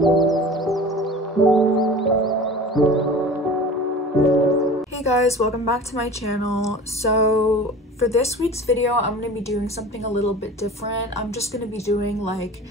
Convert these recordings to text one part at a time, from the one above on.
Hey guys, welcome back to my channel. So for this week's video, I'm going to be doing something a little bit different. I'm just going to be doing like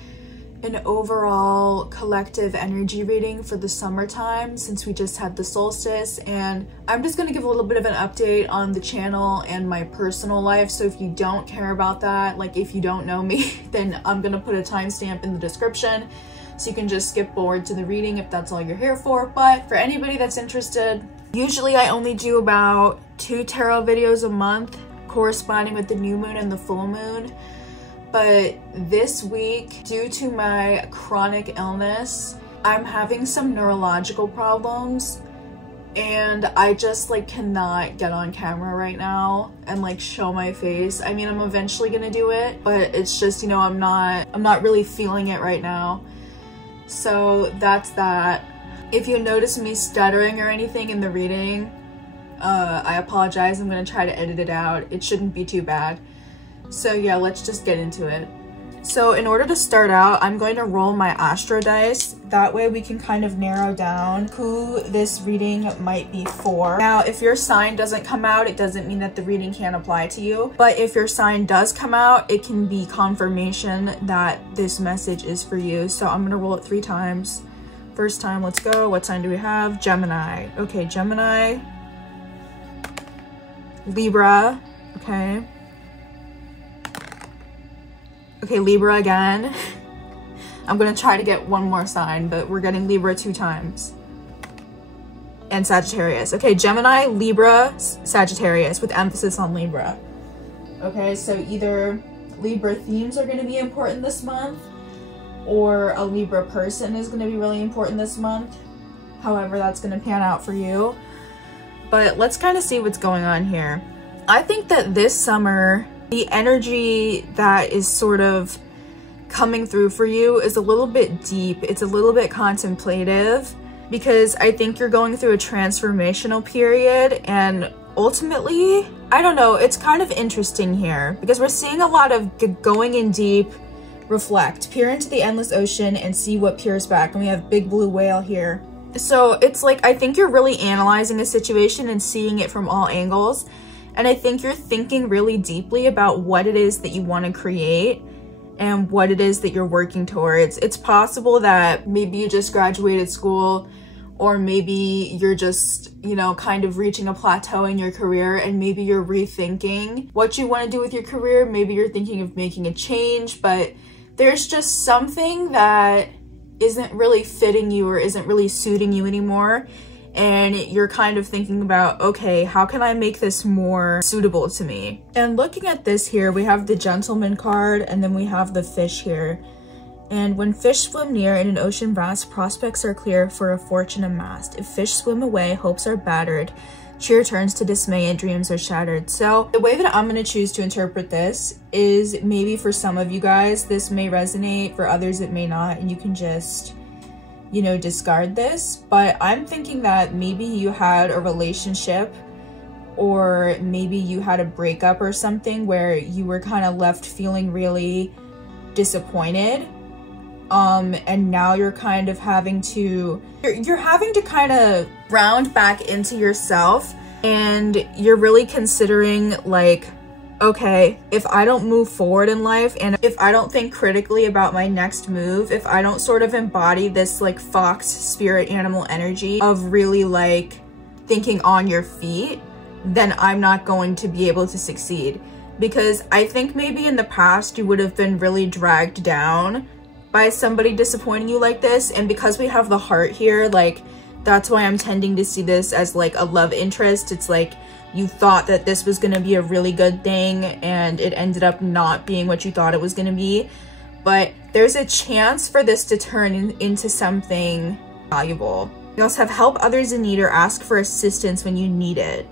an overall collective energy reading for the summertime since we just had the solstice, and I'm just going to give a little bit of an update on the channel and my personal life. So if you don't care about that, like if you don't know me, then I'm going to put a timestamp in the description so you can just skip forward to the reading if that's all you're here for. But for anybody that's interested, usually I only do about 2 tarot videos a month corresponding with the new moon and the full moon. But this week, due to my chronic illness, I'm having some neurological problems and I just like cannot get on camera right now and like show my face. I mean, I'm eventually gonna do it, but it's just, you know, I'm not really feeling it right now. So that's that. If you notice me stuttering or anything in the reading, I apologize. I'm gonna try to edit it out. It shouldn't be too bad. So yeah, let's just get into it. So in order to start out, I'm going to roll my astro dice. That way we can kind of narrow down who this reading might be for. Now, if your sign doesn't come out, it doesn't mean that the reading can't apply to you. But if your sign does come out, it can be confirmation that this message is for you. So I'm gonna roll it 3 times. First time, let's go. What sign do we have? Gemini. Okay, Gemini. Libra. Okay. Okay, Libra again. I'm gonna try to get one more sign, but we're getting Libra 2 times. And Sagittarius. Okay, Gemini, Libra, Sagittarius, with emphasis on Libra. Okay, so either Libra themes are gonna be important this month, or a Libra person is gonna be really important this month. However that's gonna pan out for you. But let's kind of see what's going on here. I think that this summer, the energy that is sort of coming through for you is a little bit deep. It's a little bit contemplative because I think you're going through a transformational period, and ultimately, I don't know, it's kind of interesting here because we're seeing a lot of going in deep, reflect, peer into the endless ocean and see what peers back. And we have big blue whale here. So it's like, I think you're really analyzing a situation and seeing it from all angles. And I think you're thinking really deeply about what it is that you want to create and what it is that you're working towards. It's possible that maybe you just graduated school, or maybe you're just, you know, kind of reaching a plateau in your career and maybe you're rethinking what you want to do with your career. Maybe you're thinking of making a change, but there's just something that isn't really fitting you or isn't really suiting you anymore. And you're kind of thinking about, okay, how can I make this more suitable to me? And looking at this here, we have the Gentleman card, and then we have the Fish here. And when fish swim near in an ocean vast, prospects are clear for a fortune amassed. If fish swim away, hopes are battered, cheer turns to dismay and dreams are shattered. So the way that I'm going to choose to interpret this is, maybe for some of you guys, this may resonate, for others it may not, and you can just, you know, discard this. But I'm thinking that maybe you had a relationship, or maybe you had a breakup or something where you were kind of left feeling really disappointed. And now you're kind of having to, you're having to kind of round back into yourself, and you're really considering like, okay, if I don't move forward in life, and if I don't think critically about my next move, if I don't sort of embody this like fox spirit animal energy of really like thinking on your feet, then I'm not going to be able to succeed. Because I think maybe in the past you would have been really dragged down by somebody disappointing you like this, and because we have the heart here, like that's why I'm tending to see this as like a love interest. It's like you thought that this was going to be a really good thing and it ended up not being what you thought it was going to be. But there's a chance for this to turn into something valuable. You also have help others in need or ask for assistance when you need it.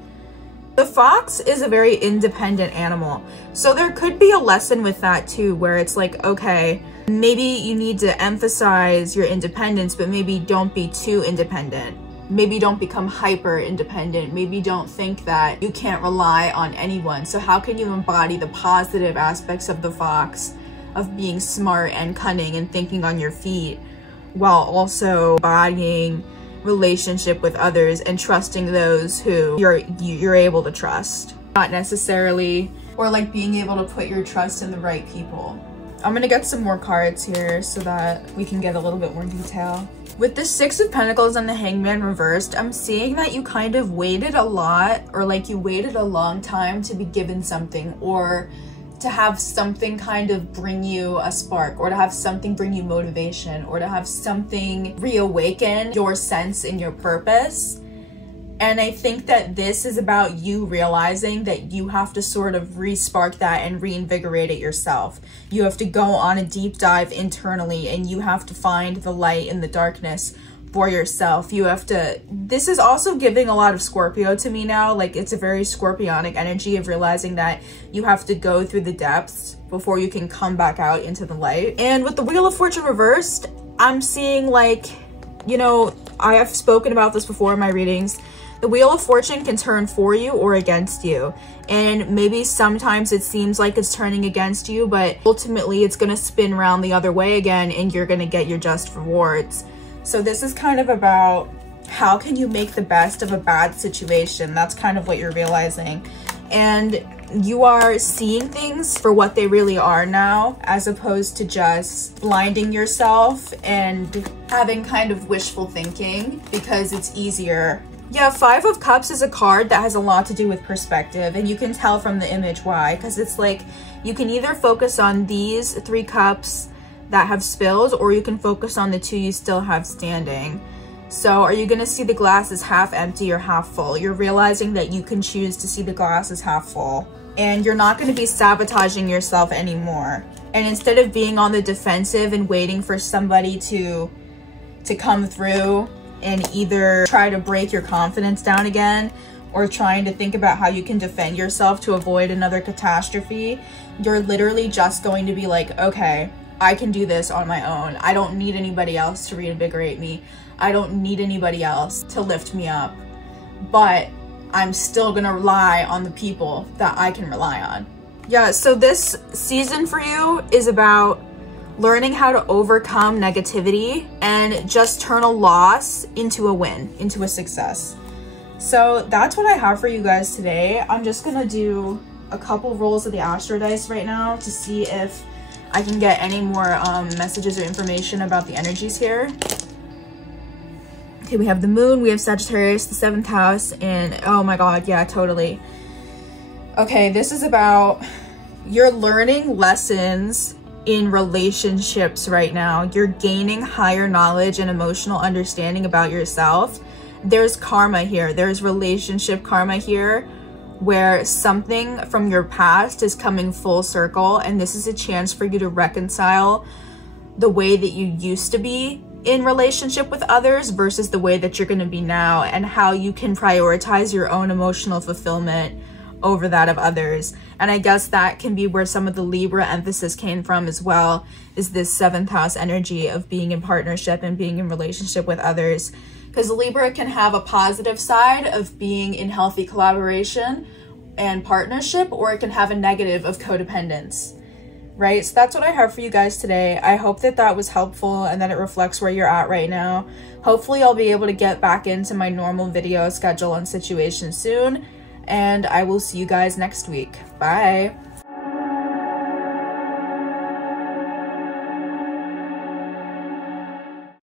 The fox is a very independent animal. So there could be a lesson with that too, where it's like, okay, maybe you need to emphasize your independence, but maybe don't be too independent. Maybe don't become hyper independent. Maybe don't think that you can't rely on anyone. So how can you embody the positive aspects of the fox, of being smart and cunning and thinking on your feet, while also embodying relationship with others and trusting those who you're able to trust. Not necessarily, or like being able to put your trust in the right people. I'm gonna get some more cards here so that we can get a little bit more detail. With the Six of Pentacles and the Hangman reversed, I'm seeing that you kind of waited a lot, or like you waited a long time to be given something, or to have something kind of bring you a spark, or to have something bring you motivation, or to have something reawaken your sense in your purpose. And I think that this is about you realizing that you have to sort of re-spark that and reinvigorate it yourself. You have to go on a deep dive internally, and you have to find the light in the darkness for yourself. You have to, this is also giving a lot of Scorpio to me now. Like, it's a very Scorpionic energy of realizing that you have to go through the depths before you can come back out into the light. And with the Wheel of Fortune reversed, I'm seeing, like, you know, I have spoken about this before in my readings. The Wheel of Fortune can turn for you or against you. And maybe sometimes it seems like it's turning against you, but ultimately it's going to spin around the other way again, and you're going to get your just rewards. So this is kind of about how can you make the best of a bad situation. That's kind of what you're realizing. And you are seeing things for what they really are now, as opposed to just blinding yourself and having kind of wishful thinking because it's easier. Yeah, Five of Cups is a card that has a lot to do with perspective, and you can tell from the image why, because it's like you can either focus on these 3 cups that have spilled, or you can focus on the 2 you still have standing. So are you going to see the glass as half empty or half full? You're realizing that you can choose to see the glass as half full, and you're not going to be sabotaging yourself anymore. And instead of being on the defensive and waiting for somebody to come through and either try to break your confidence down again, or trying to think about how you can defend yourself to avoid another catastrophe, you're literally just going to be like, okay, I can do this on my own. I don't need anybody else to reinvigorate me. I don't need anybody else to lift me up. But I'm still gonna rely on the people that I can rely on. Yeah, so this season for you is about learning how to overcome negativity and just turn a loss into a win, into a success. So that's what I have for you guys today. I'm just gonna do a couple rolls of the Astro Dice right now to see if I can get any more messages or information about the energies here. Okay, we have the Moon, we have Sagittarius, the 7th house, and oh my god, yeah, totally. Okay, this is about you're learning lessons in relationships right now. You're gaining higher knowledge and emotional understanding about yourself. There's karma here. There's relationship karma here, where something from your past is coming full circle, and this is a chance for you to reconcile the way that you used to be in relationship with others versus the way that you're going to be now, and how you can prioritize your own emotional fulfillment over that of others. And I guess that can be where some of the Libra emphasis came from as well, is this 7th house energy of being in partnership and being in relationship with others. Because Libra can have a positive side of being in healthy collaboration and partnership, or it can have a negative of codependence, right? So that's what I have for you guys today. I hope that that was helpful and that it reflects where you're at right now. Hopefully I'll be able to get back into my normal video schedule and situation soon, and I will see you guys next week. Bye.